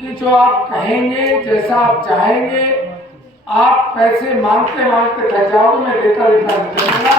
कि जो आप कहेंगे, जैसा आप चाहेंगे, आप पैसे मांगते मांगते थक जाओगे, मैं देता देता नहीं चलूंगा।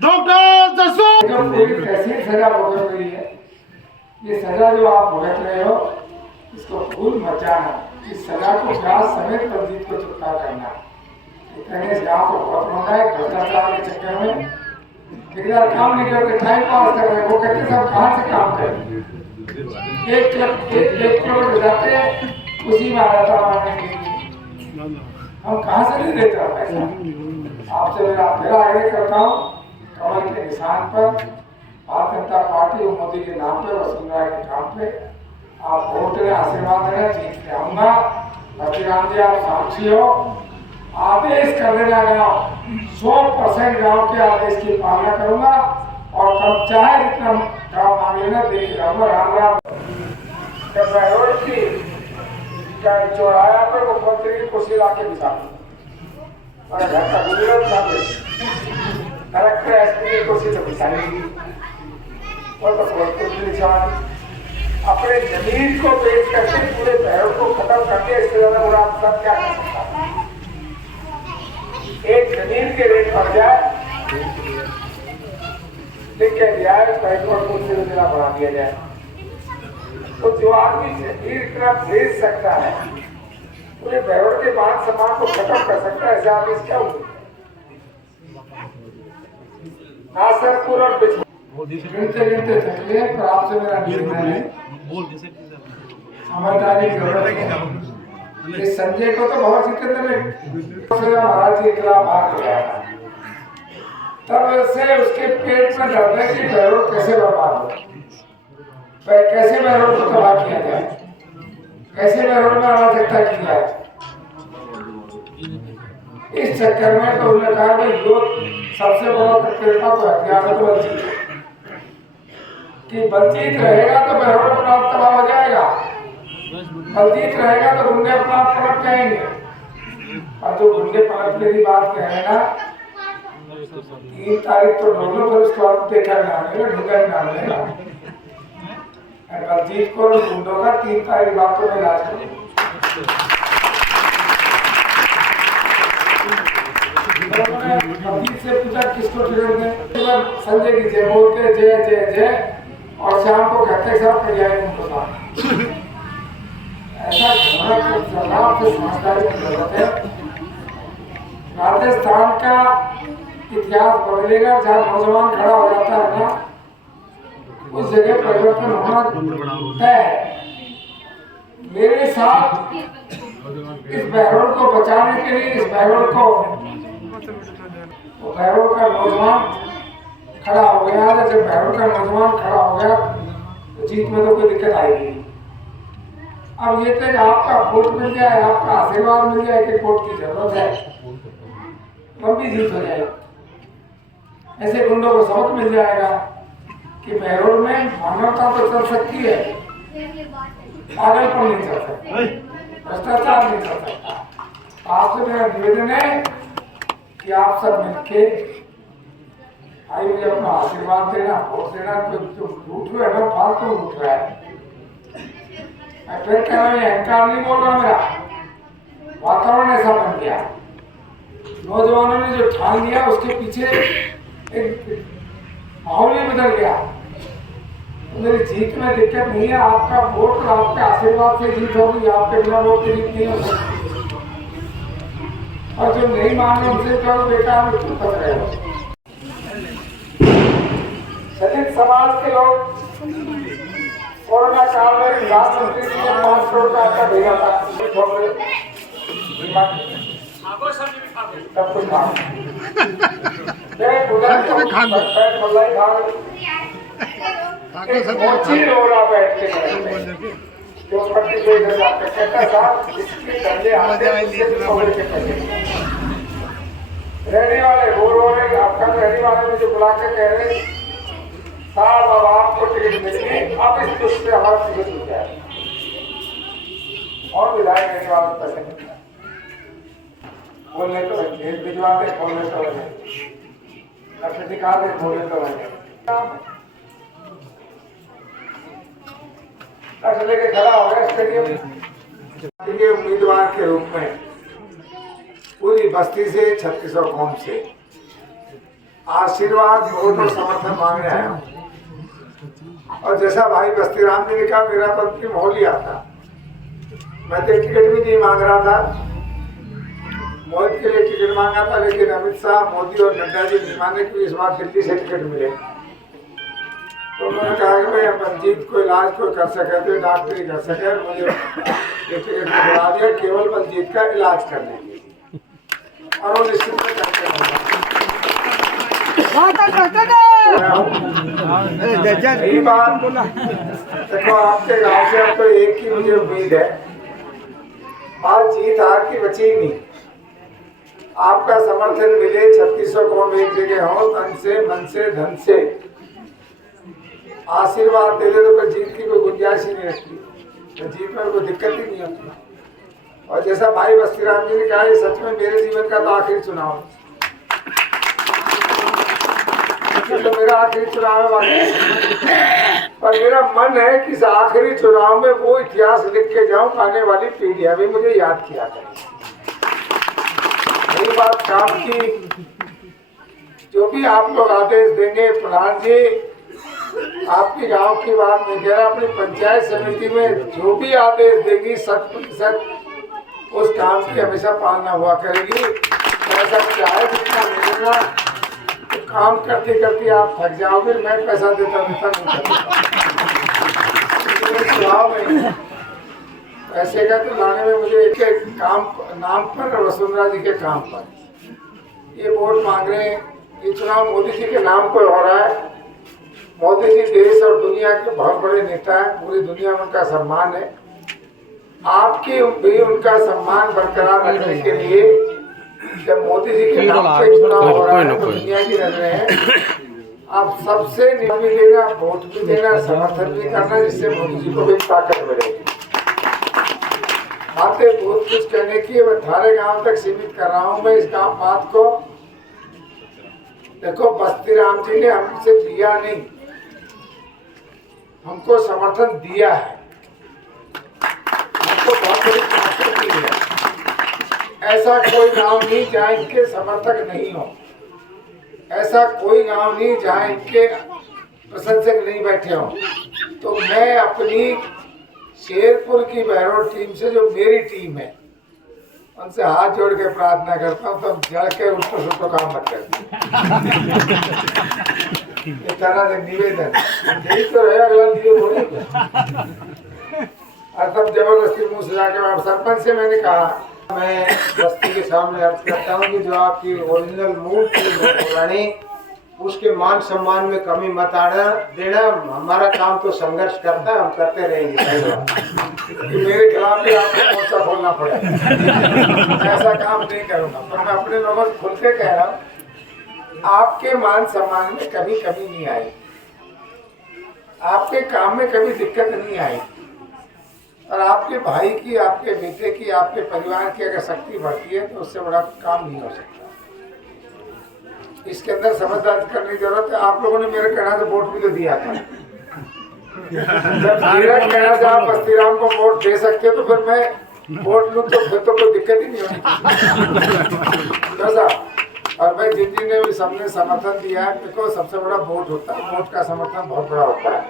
डॉक्टर जसवंत जो पूरी कैसी सजा भुगत रही है, ये सजा जो आप भुगत रहे हो, इसको भूल मत जाना। इस सजा को ब्याज समेत बलजीत को चुकता करना। इतने इस गाँव को बहुत मंदा है भ्रष्टाचार के चक्कर में, ठेकेदार काम नहीं करते, टाइम पास कर रहे हैं। वो कहते सब कहाँ से काम करें, एक किलोमीटर जाते हैं, उसी में आ जाता मारने के लिए। हम कहाँ से नहीं देते पैसा। आपसे मेरा आग्रह करता हूँ, कमल के निशान पर, भारतीय जनता पार्टी और मोदी के नाम पे, वसुंधरा के काम पे आप वोट देना, आशीर्वाद देना, जीत के आऊंगा। बच्चीराम जी आप साक्षी हो, आदेश कर देना गाँव 100% गाँव के आदेश की पालना करूंगा, और कब चाहे जितना गाँव मांग लेना देख जाऊंगा। राम राम। रोड की चौराया पर मुख्यमंत्री की कुर्सी ला के बिछा और घर का गुजरात सामने कलेक्टर एसपी की कुर्सी तो बिछाएगी और तो निशान अपने जमीन को बेच करके पूरे पैरों को खत्म करके, इससे ज्यादा बुरा आप सब क्या कर सकता है। एक जमीन के रेट बढ़ जाए, लिख के दिया है पेट्रोल को जिला बढ़ा दिया जाए, तो जो आदमी जमीन इतना बेच सकता है, पूरे पैरों के मान सम्मान को खत्म कर सकता है, ऐसे आदमी क्या हुए। नासरपुर और गिनते गिनते थकले, पर आपसे मेरा निर्णय है, समझदारी की जरूरत है। इस संजय को तो बहुत जितेंद्र महाराज के खिलाफ भाग गया, तब से उसके पेट में दर्द है कि पैरों कैसे बर्बाद हो, कैसे पैरों को तबाह किया जाए, कैसे पैरों में अराजकता की जाए। इस चक्कर में तो उन्होंने कहा कि जो सबसे बड़ा प्रतियोगिता को हथियार है तो बलजीत, कि बलजीत रहेगा तो पैरों अपना आप तबाह हो जाएगा, बलजीत रहेगा तो गुंडे अपना आप पलट जाएंगे। और जो गुंडे पलटने की बात कह रहे हैं ना, 3 तारीख तो ढूंढो, फिर उसके बाद देखा नाम लेगा, ढूंढा नाम लेगा। बलजीत को गुंडों का 3 तारीख बात को मिला से पूछा किसको टिकट दें, संजय की जय बोलते जय जय जय, और शाम को घटते साथ जाए उनको साथ। ऐसा सरकार से समझदारी की जरूरत है। राजस्थान का इतिहास बदलेगा, जहाँ नौजवान खड़ा हो जाता है ना, उस जगह परिवर्तन होना तय है। मेरे साथ इस बहरोड को बचाने के लिए, इस बहरोड को, बहरोड का नौजवान खड़ा हो गया। जब बहरोड का नौजवान खड़ा हो गया तो जीत में तो कोई दिक्कत आएगी। अब ये तक आपका वोट मिल जाए, आपका आशीर्वाद मिल जाए कि वोट की जरूरत है, लंबी जीत हो जाएगी। ऐसे गुंडों को सबक मिल जाएगा कि बहरोड में मानवता तो चल सकती है, पागलपन नहीं चल सकता, भ्रष्टाचार नहीं चल सकता। आपसे मेरा निवेदन है कि आप सब मिलके आई मुझे अपना आशीर्वाद देना, वोट देना। तो लूट रहे हैं, फालतू लूट रहा है। मैं फिर कह रहा हूँ, अहंकार नहीं बोल रहा, मेरा वातावरण ऐसा बन गया, नौजवानों ने जो ठान लिया उसके पीछे एक माहौल ही बदल गया। तो मेरी जीत में दिक्कत नहीं है, आपका वोट और आपके आशीर्वाद से जीत होगी, आपके बिना वोट की जीत नहीं हो सकती। और जो नहीं मान रहे उनसे कहो बेटा में क्यों फंस रहे हो। दलित समाज के लोग कोरोना काल में प्रधानमंत्री जी ने 5 करोड़ का आटा भेजा था, सब कुछ खा मोची रो रहा बैठ के, जो पट्टी को इधर जाकर कहता साहब इसके धंधे आते रहने वाले वो रहे, आपका रहने वाले मुझे बुला के कह रहे साहब अब आपको टिकट मिल गई, अब इस दुष्ट से हमारा टिकट मिल जाए। और विधायक रहने वाले पैसे मिलता है, बोलने तो जेब भिजवाते, बोलने तो दिखा दे, बोलने तो से लेके खड़ा हो गया स्टेडियम के उम्मीदवार के रूप में पूरी बस्ती से 3600 कौम से आशीर्वाद वोट और समर्थन मांगने आया हूं। और जैसा भाई बस्ती राम जी ने कहा, मेरा तो अंतिम माहौल ही आता। मैं तो टिकट भी नहीं मांग रहा था, मोदी के लिए टिकट मांगा था, लेकिन अमित शाह, मोदी और नड्डा जी नहीं माने कि इस बार दिल्ली से टिकट मिले। तो उन्होंने कहा कि भाई बलजीत को इलाज कोई कर सके तो डॉक्टर ही कर सके, मुझे ये टिकट दिला दिया केवल बलजीत का इलाज करने के लिए, और वो निश्चित में करते रहेंगे। यही बात देखो, आपके गांव से अब तो एक ही मुझे उम्मीद है, बात जीत हार की बची ही नहीं। आपका समर्थन मिले, 3600 कौम एक जगह हो, तन से, मन से, धन से आशीर्वाद दे दे तो फिर जीत की कोई गुंजाइश ही नहीं रहती, तो जीत में कोई दिक्कत ही नहीं होती। और जैसा भाई बस्ती राम जी ने कहा, ये सच में मेरे जीवन का तो आखिरी चुनाव है, तो मेरा आखिरी चुनाव है वाकई। पर मेरा मन है कि इस आखिरी चुनाव में वो इतिहास लिख के जाऊं, आने वाली पीढ़ियां भी मुझे याद किया करें। यही बात काम की, जो भी आप लोग आदेश देंगे, प्रधान जी आपकी गांव की बात नहीं कह रहा, अपनी पंचायत समिति में जो भी आदेश देगी 100% उस काम की हमेशा पालना हुआ करेगी। पैसा चाहे जितना मिलेगा, तो काम करते करते आप थक जाओगे, मैं पैसा देता नहीं करता, स्वभाव नहीं। पैसे का तो लाने में मुझे एक काम नाम पर, वसुंधरा जी के काम पर ये वोट मांग रहे हैं। ये चुनाव मोदी जी के नाम पर हो रहा है। मोदी जी देश और दुनिया के बहुत बड़े नेता हैं, पूरी दुनिया में उनका सम्मान है। आपकी भी उनका सम्मान बरकरार रखने के लिए जब मोदी जी के नाम पे चुनाव हो रहा है, तो दुनिया की नजरें हैं, आप सबसे नियम भी देना, वोट भी देना, समर्थन भी करना, जिससे मोदी जी को भी ताकत मिलेगी। बातें बहुत कुछ कहने की, मैं 18 गांव तक सीमित कर रहा हूं। मैं इस काम बात को देखो, बस्ती राम जी ने हमसे दिया नहीं, हमको समर्थन दिया है, हमको बहुत बड़ी ताकत दी है। ऐसा कोई गांव नहीं जहाँ इनके समर्थक नहीं हो, ऐसा कोई गांव नहीं जहाँ इनके प्रशंसक नहीं बैठे हो। तो मैं अपनी शेरपुर की बहरोड टीम से, जो मेरी टीम है, उनसे हाथ जोड़ के प्रार्थना करता हूँ, तब जड़ के उल्टो सुल्टो काम मत करते। इस तरह से निवेदन यही तो है, अगला लिए थोड़ी। और तब जबरदस्ती मुंह से जाके सरपंच से मैंने कहा, मैं बस्ती के सामने अर्ज करता हूँ कि जो आपकी ओरिजिनल मूल पुरानी, उसके मान सम्मान में कमी मत आना देना। हमारा काम तो संघर्ष करता है, हम करते रहेंगे। मेरे खिलाफ भी आपको मोर्चा खोलना पड़ेगा, ऐसा काम नहीं करूँगा। पर मैं अपने लोगों से खुल के कह रहा हूँ, आपके मान सम्मान में कभी कमी नहीं आई, आपके काम में कभी दिक्कत नहीं आई, और आपके भाई की, आपके बेटे की, आपके परिवार की अगर शक्ति बढ़ती है तो उससे बड़ा काम नहीं हो सकता। इसके अंदर समझदारी करने की जरूरत है। आप लोगों ने मेरे कहना से वोट भी तो दिया था। जब मेरा कहना से आप बस्ती राम को वोट दे सकते हो, तो फिर मैं वोट लूँ तो फिर तो कोई दिक्कत ही नहीं होनी। और भाई जिन जी ने भी सबने समर्थन दिया है, देखो सबसे बड़ा वोट होता है, वोट का समर्थन बहुत बड़ा होता है।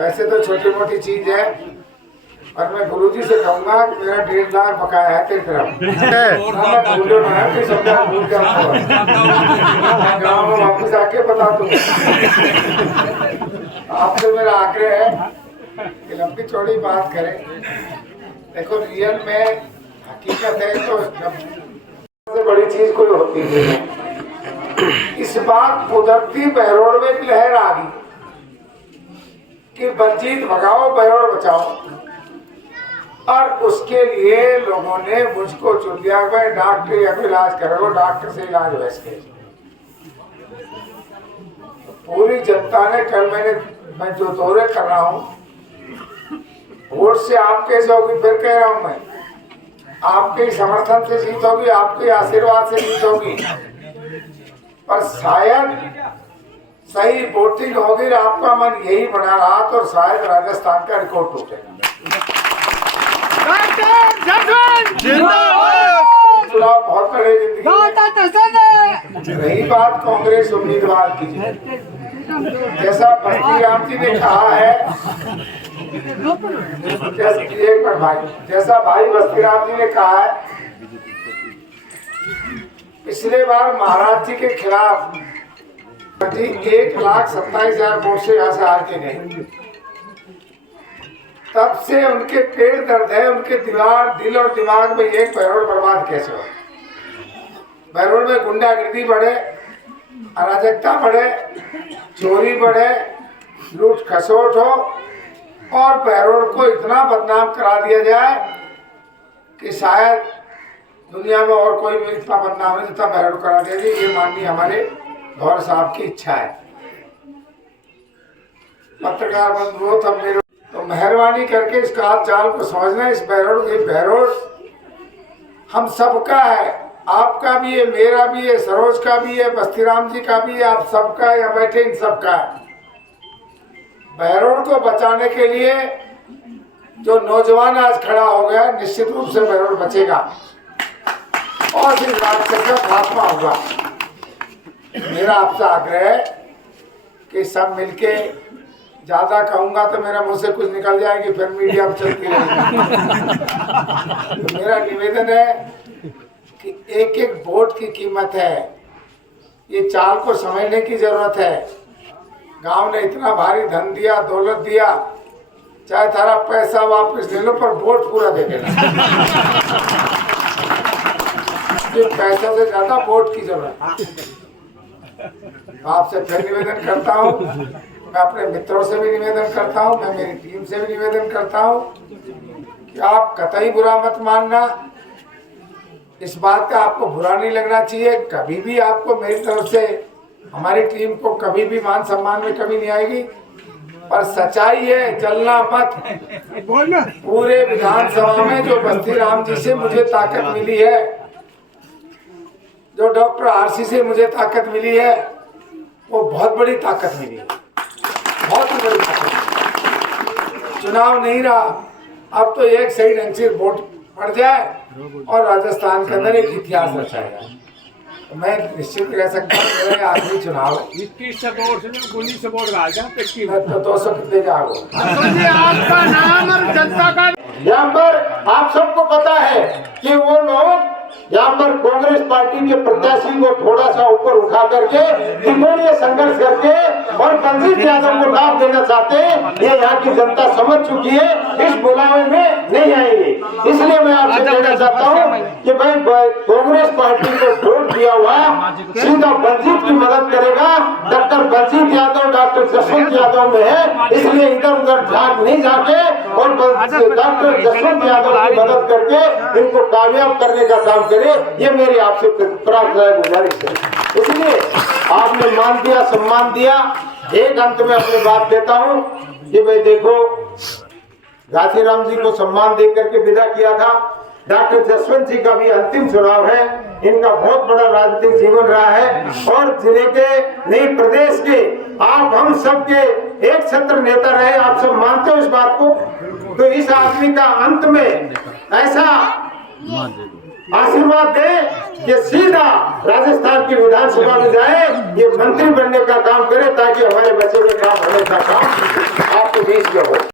वैसे तो छोटी मोटी चीज है, और मैं गुरुजी से कहूंगा कि मेरा 1.5 लाख बकाया है तेरी तरफ, भूलो ना है, समझा भूल गाँव में वापस आके बता दूँ। आपसे मेरा आग्रह है कि लंबी चौड़ी बात करें। देखो रियल में हकीकत है तो सबसे बड़ी चीज कोई होती नहीं है। इस बार कुदरती बहरोड में एक लहर आ गई कि बलजीत भगाओ बहरोड बचाओ, और उसके लिए लोगों ने मुझको चुन लिया। भाई डॉक्टर या इलाज करो, डॉक्टर से इलाज वैसे पूरी जनता ने कल मैं जो दौरे कर रहा हूँ, वोट से आप कैसे होगी, फिर कह रहा हूँ मैं, आपके समर्थन से जीत होगी, आपके आशीर्वाद से जीत होगी। पर शायद सही वोटिंग होगी, आपका मन यही बना रहा तो शायद राजस्थान का रिकॉर्ड टूटेगा। चुनाव बहुत बड़े जिंदगी। रही बात कांग्रेस उम्मीदवार की, जैसा बस्ती राम जी ने कहा है, एक बार भाई, जैसा भाई बस्ती राम जी ने कहा है, पिछले बार महाराज जी के खिलाफ 1,27,000 वोट से यहाँ से हार के गए। तब से उनके पेट दर्द है, उनके दिल और दिमाग में एक बहरोड़ बर्बाद कैसे हो। बहरोड़ में गुंडागर्दी बढ़े, अराजकता बढ़े, चोरी बढ़े, लूट खसोट हो और बहरोड़ को इतना बदनाम करा दिया जाए कि शायद दुनिया में और कोई भी इतना बदनाम नहीं जितना बहरोड़ करा दिया जाए। ये माननीय हमारे गौर साहब की इच्छा है। पत्रकार बंधुओं, तब मेरे तो मेहरबानी करके इस काल चाल को समझना। इस बहरोड़ हम सबका है, आपका भी है, मेरा भी है, सरोज का भी है, बस्तीराम जी का भी है, आप सबका है, या बैठे इन सबका है। बहरोड़ को बचाने के लिए जो नौजवान आज खड़ा हो गया, निश्चित रूप से बहरोड़ बचेगा और फिर राजचक्र का खात्मा होगा। मेरा आपसे आग्रह है कि सब मिलके, ज्यादा कहूंगा तो मेरा मुंह से कुछ निकल जाएगी, फिर मीडिया में चलती रहेगी। तो मेरा निवेदन है कि एक एक वोट की कीमत है, ये चाल को समझने की जरूरत है। गांव ने इतना भारी धन दिया, दौलत दिया, चाहे थारा पैसा वापस ले लो पर वोट पूरा दे देना। पैसा से ज्यादा वोट की जरूरत है। आपसे फिर निवेदन करता हूँ, मैं अपने मित्रों से भी निवेदन करता हूँ, मैं मेरी टीम से भी निवेदन करता हूँ कि आप कतई बुरा मत मानना। इस बात का आपको बुरा नहीं लगना चाहिए। कभी भी आपको मेरी तरफ से, हमारी टीम को कभी भी मान सम्मान में कमी नहीं आएगी, पर सच्चाई है, जलना मत। पूरे विधानसभा में जो बस्ती राम जी से मुझे ताकत मिली है, जो डॉक्टर आरसी से मुझे ताकत मिली है, वो बहुत बड़ी ताकत मिली है, बहुत ही बड़ी ताकत। चुनाव नहीं रहा, अब तो एक सही ढंग से वोट पड़ जाए और राजस्थान के अंदर एक इतिहास रचाएगा। तो मैं निश्चित कह सकता हूँ मेरे आखिरी चुनाव है। 21 वोट से गोली से वोट डाल तो 200 कितने जाओ। आपका नाम और जनता का यहाँ पर आप सबको पता है कि वो लोग यहाँ पर कांग्रेस पार्टी के प्रत्याशी को थोड़ा सा ऊपर उठा करके त्रिकोणीय संघर्ष करके और बंजीत यादव को लाभ देना चाहते हैं। ये यहाँ की जनता समझ चुकी है, इस बुलावे में नहीं आएंगे। इसलिए मैं आपसे कहना चाहता हूँ कि भाई कांग्रेस पार्टी को वोट दिया हुआ सीधा बंजीत की मदद करेगा। डॉक्टर बंजीत यादव डॉक्टर जसवंत यादव में है, इसलिए इधर उधर झाग नहीं जाके और डॉक्टर जसवंत यादव की मदद करके इनको कामयाब करने का काम करे। ये मेरी आपसे प्रार्थना है, गुजारिश है। इसलिए आपने मान दिया, सम्मान दिया। एक अंत में अपनी बात देता हूँ कि भाई देखो, घासीराम जी को सम्मान दे करके विदा किया था। डॉक्टर जसवंत जी का भी अंतिम चुनाव है। इनका बहुत बड़ा राजनीतिक जीवन रहा है और जिले के, नहीं प्रदेश के, आप हम सब के एक छत्र नेता रहे। आप सब मानते हो इस बात को। तो इस आदमी का अंत में ऐसा आशीर्वाद दे कि सीधा राजस्थान की विधानसभा में जाए, ये मंत्री बनने का काम करे, ताकि हमारे बच्चे में काम होने का काम आपके बीच में हो।